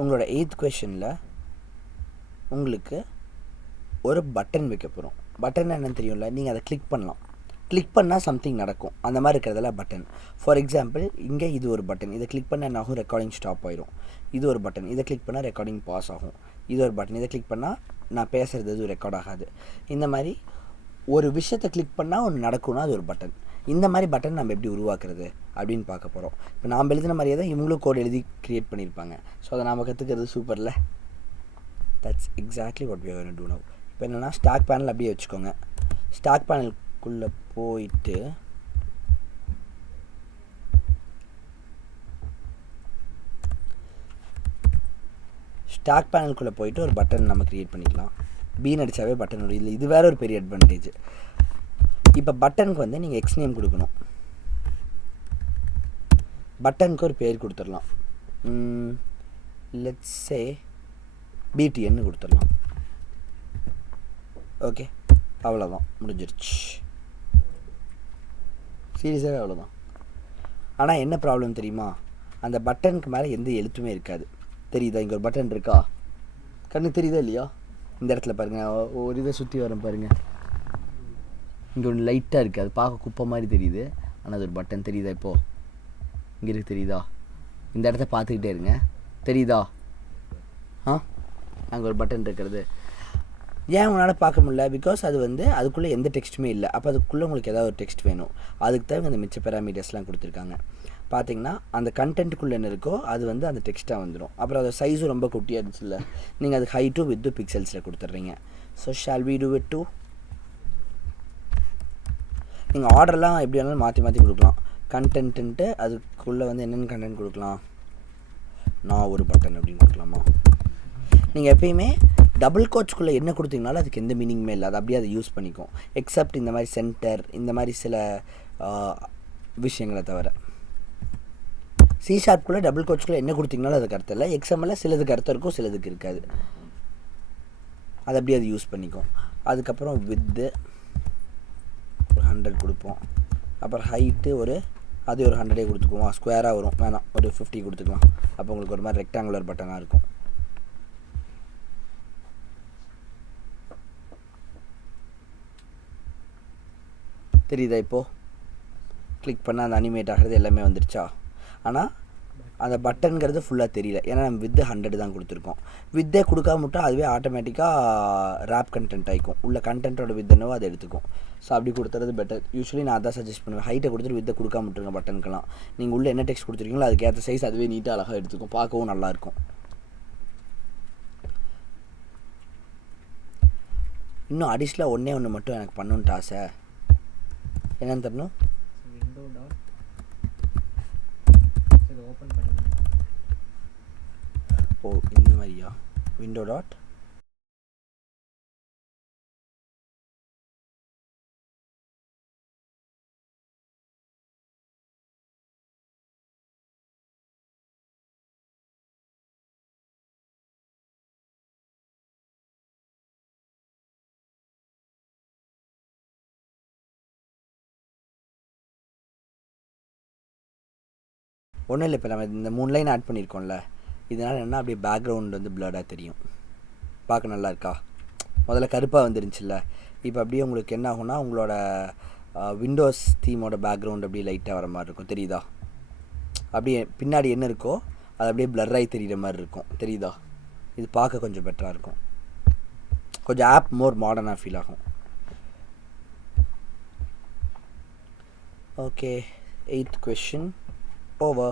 உங்களோட 8th கொஷனில் உங்களுக்கு ஒரு பட்டன் வைக்க போகிறோம். பட்டன் என்னன்னு தெரியும்ல, நீங்கள் அதை கிளிக் பண்ணலாம். கிளிக் பண்ணால் சம்திங் நடக்கும். அந்த மாதிரி இருக்கிறதெல்லாம் பட்டன். ஃபார் எக்ஸாம்பிள் இங்கே இது ஒரு பட்டன், இதை கிளிக் பண்ணால் என்ன ஆகும், ரெக்கார்டிங் ஸ்டாப் ஆயிரும். இது ஒரு பட்டன், இதை கிளிக் பண்ணால் ரெக்கார்டிங் பாஸ் ஆகும். இது ஒரு பட்டன், இதை கிளிக் பண்ணால் நான் பேசுகிறது எதுவும் ரெக்கார்ட் ஆகாது. இந்த மாதிரி ஒரு விஷயத்தை கிளிக் பண்ணால் ஒன்று நடக்கும்னா அது ஒரு பட்டன். இந்த மாதிரி பட்டன் நம்ம எப்படி உருவாக்குறது அப்படின்னு பார்க்க போகிறோம். இப்போ நாம் எழுதின மாதிரியே தான் இவங்களும் கோட் எழுதி க்ரியேட் பண்ணியிருப்பாங்க. ஸோ அதை நாம் கற்றுக்கிறது சூப்பரில். That's exactly what we are going to do now. இப்போ என்னென்னா ஸ்டாக் பேனல் அப்படியே வச்சுக்கோங்க. ஸ்டாக் பேனலுக்குள்ளே போயிட்டு ஒரு பட்டன் நம்ம க்ரியேட் பண்ணிக்கலாம். பீன் அடித்தாவே பட்டன் வரும். இது வேறு ஒரு பெரிய அட்வான்டேஜ். இப்போ பட்டனுக்கு வந்து நீங்கள் எக்ஸ் நேம் கொடுக்கணும். பட்டனுக்கு ஒரு பேர் கொடுத்துடலாம். லெட்ஸ் சே பிடிஎன்னு கொடுத்துடலாம். ஓகே, அவ்வளோதான், முடிஞ்சிருச்சு. சீரியஸாகவே அவ்வளோதான். ஆனால் என்ன ப்ராப்ளம் தெரியுமா, அந்த பட்டனுக்கு மேலே எந்த எழுத்துமே இருக்காது. தெரியுதா, இங்கே ஒரு பட்டன் இருக்கா, கண்ணுக்கு தெரியுதா இல்லையா? இந்த இடத்துல பாருங்கள், ஒரு இதை சுற்றி வரேன் பாருங்கள், இங்கே ஒன்று லைட்டாக இருக்குது, அது பார்க்க குப்பை மாதிரி தெரியுது, ஆனால் அது ஒரு பட்டன். தெரியுதா இப்போது? இங்கே இருக்குது, தெரியுதா? இந்த இடத்த பார்த்துக்கிட்டே இருங்க, தெரியுதா? அங்கே ஒரு பட்டன் இருக்கிறது. ஏன் உங்களால் பார்க்க முடியல? பிகாஸ் அது வந்து அதுக்குள்ளே எந்த டெக்ஸ்ட்டுமே இல்லை. அப்போ அதுக்குள்ளே உங்களுக்கு ஏதாவது ஒரு டெக்ஸ்ட் வேணும். அதுக்கு தான் அந்த மிச்ச பேராமீட்டர்ஸ்லாம் கொடுத்துருக்காங்க. பார்த்தீங்கன்னா அந்த கண்டென்ட்டுக்குள்ளே என்ன இருக்கோ அது வந்து அந்த டெக்ஸ்ட்டாக வந்துடும். அப்புறம் அது சைஸும் ரொம்ப குட்டியாக இருந்துச்சுல்ல, நீங்கள் அது ஹைட்டும் வித்து பிக்சல்ஸில் கொடுத்துட்றீங்க. So shall we do it too? நீங்கள் ஆர்டர்லாம் எப்படி வேணாலும் மாற்றி மாற்றி கொடுக்கலாம். கண்டென்ட்டு அதுக்குள்ளே வந்து என்னென்ன கண்டென்ட் கொடுக்கலாம், நான் ஒரு பட்டன் அப்படின்னு கொடுக்கலாமா? நீங்கள் எப்பயுமே டபுள் கோட்ஸ்குள்ளே என்ன கொடுத்தீங்கனாலும் அதுக்கு எந்த மீனிங்குமே இல்லை, அது அப்படியே அதை யூஸ் பண்ணிக்கும். எக்ஸப்ட் இந்த மாதிரி சென்டர், இந்த மாதிரி சில விஷயங்களை தவிர. சி ஷார்ப்குள்ளே டபுள் கோட்ஸ்குள்ளே என்ன கொடுத்தீங்கனாலும் அதுக்கு அர்த்தம் இல்லை. எக்ஸ்எம்எல்ல சிலதுக்கு அர்த்தம் இருக்கும், சிலதுக்கு இருக்காது. அது அப்படியே அது யூஸ் பண்ணிக்கும். அதுக்கப்புறம் வித்து ஒரு 100 கொடுப்போம். அப்புறம் ஹைட்டு அது ஒரு 100 கொடுத்துக்குவோம். ஸ்கொயராக வரும், வேணாம் ஒரு 50 கொடுத்துக்கலாம். அப்போ உங்களுக்கு ஒரு மாதிரி ரெக்டாங்குலர் பட்டனாக இருக்கும். தெரியுதா இப்போது? கிளிக் பண்ணால் அந்த அனிமேட் ஆகிறது எல்லாமே வந்துருச்சா? ஆனால் அந்த பட்டன்கிறது ஃபுல்லாக தெரியல, ஏன்னா நம்ம வித்து 100 தான் கொடுத்துருக்கோம். வித்தே கொடுக்காம விட்டால் அதுவே ஆட்டோமேட்டிக்காக ரேப் கண்டென்ட் ஆகிக்கும். உள்ள கண்டென்ட்டோட வித் என்னவோ அதை எடுத்துக்கும். ஸோ அப்படி கொடுத்துறது பெட்டர். யூஸ்வலி நான் அதான் சஜஸ்ட் பண்ணுவேன். ஹைட்டை கொடுத்துட்டு வித்தை கொடுக்காம விட்டுருங்க பட்டனுக்கெல்லாம். நீங்கள் உள்ளே என்ன டெக்ஸ்ட் கொடுத்துருக்கீங்களோ அதுக்கேற்ற சைஸ் அதுவே நீட்டாக அழகாக எடுத்துக்கும், பார்க்கவும் நல்லாயிருக்கும். இன்னும் அடிஷ்னலாக ஒன்று மட்டும் எனக்கு பண்ணணுன்ட்டு ஆசை. என்னன்னு தரணும்? ஓ, இந்த மாதிரியா? விண்டோ டாட் ஒன்றும் இல்லை. இப்போ நம்ம இந்த 3 லைன் ஆட் பண்ணியிருக்கோம்ல, இதனால் என்ன அப்படியே பேக்ரவுண்ட் வந்து பிளர்டாக தெரியும். பார்க்க நல்லா இருக்கா? முதல்ல கருப்பாக வந்துருந்துச்சுல்ல, இப்போ அப்படியே உங்களுக்கு என்ன ஆகும்னா உங்களோட விண்டோஸ் தீமோட பேக்ரவுண்ட் அப்படியே லைட்டாக வர மாதிரி இருக்கும். தெரியுதா? அப்படியே பின்னாடி என்ன இருக்கோ அது அப்படியே பிளர்ராகி தெரிகிற மாதிரி இருக்கும். தெரியுதா? இது பார்க்க கொஞ்சம் பெட்டராக இருக்கும். கொஞ்சம் ஆப் மோர் மாடர்னாக ஃபீல் ஆகும். Okay, 8th question over.